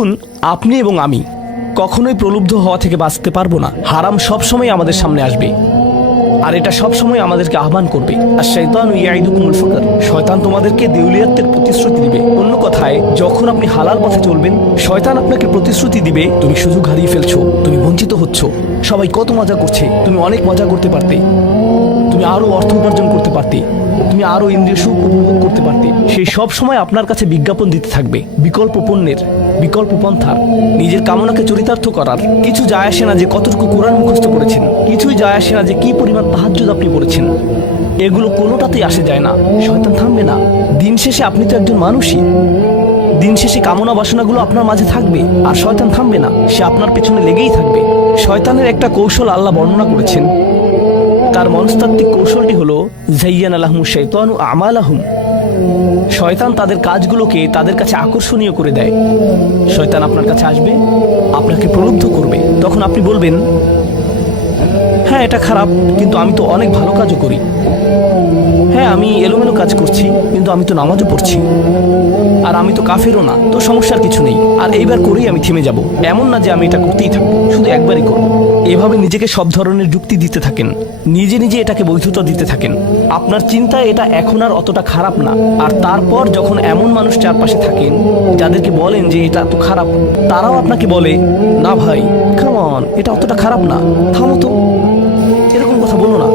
দেখুন, আপনি এবং আমি কখনোই প্রলুব্ধ হওয়া থেকে বাঁচতে পারবো না। হারাম সবসময় আমাদের সামনে আসবে, আর এটা সবসময় আমাদেরকে আহ্বান করবে। আর শাইতানু ইয়াইদুকুমুল ফাকর, শয়তান তোমাদেরকে দেউলিয়াতের প্রতিশ্রুতি দিবে। অন্য কথায়, যখন আপনি হালাল পথে চলবেন, শয়তান আপনাকে প্রতিশ্রুতি দিবে তুমি সুযোগ হারিয়ে ফেলছো, তুমি বঞ্চিত হচ্ছ, সবাই কত মজা করছে, তুমি অনেক মজা করতে পারতে, তুমি আরো অর্থ উপার্জন করতে পারতে, তুমি আরো ইন্দ্রিয় সুখ উপভোগ করতে পারতে। সেই সব সময় আপনার কাছে বিজ্ঞাপন দিতে থাকবে বিকল্প পণ্যের, বিকল্প পন্থার, নিজের কামনাকে চরিতার্থ করার। কিছু যায় আসে না যে কতটুকু কোরআন মুখস্থ করেছেন, কিছুই যায় আসে না যে কি পরিমাণ তাহাজ্জুদ আপনি পড়েছেন, এগুলো কোনোটাতেই আসে যায় না। শয়তান থামবে না। দিন শেষে আপনি তো একজন মানুষই। দিন শেষে কামনা বাসনাগুলো আপনার মাঝে থাকবে, আর শয়তান থামবে না, সে আপনার পেছনে লেগেই থাকবে। শয়তানের একটা কৌশল আল্লাহ বর্ণনা করেছেন। তার মনস্তাত্ত্বিক কৌশলটি হলো যায়্যানা লাহুমুশ শাইতানু আমালাহুম। শয়তান তাদের কাজগুলোকে তাদের কাছে আকর্ষণীয় করে দেয়। শয়তান আপনার কাছে আসবে, আপনাকে প্রলুব্ধ করবে। তখন আপনি বলবেন, হ্যাঁ এটা খারাপ, কিন্তু আমি তো অনেক ভালো কাজও করি। হ্যাঁ আমি এলোমেলো কাজ করছি, কিন্তু আমি তো নামাজও পড়ছি। আর আমি তো কাফেরও না, তো সমস্যার কিছু নেই। আর এইবার করেই আমি থেমে যাব, এমন না যে আমি এটা করতেই থাকবো, শুধু একবারই করব। এভাবে নিজেকে সব ধরনের যুক্তি দিতে থাকেন, নিজে নিজে এটাকে বৈধতা দিতে থাকেন। আপনার চিন্তায় এটা এখন আর অতটা খারাপ না। আর তারপর যখন এমন মানুষ চারপাশে থাকেন যাদেরকে বলেন যে এটা তো খারাপ, তারাও আপনাকে বলে, না ভাই কাম অন, এটা অতটা খারাপ না, থামো তো, এরকম কথা বলো না।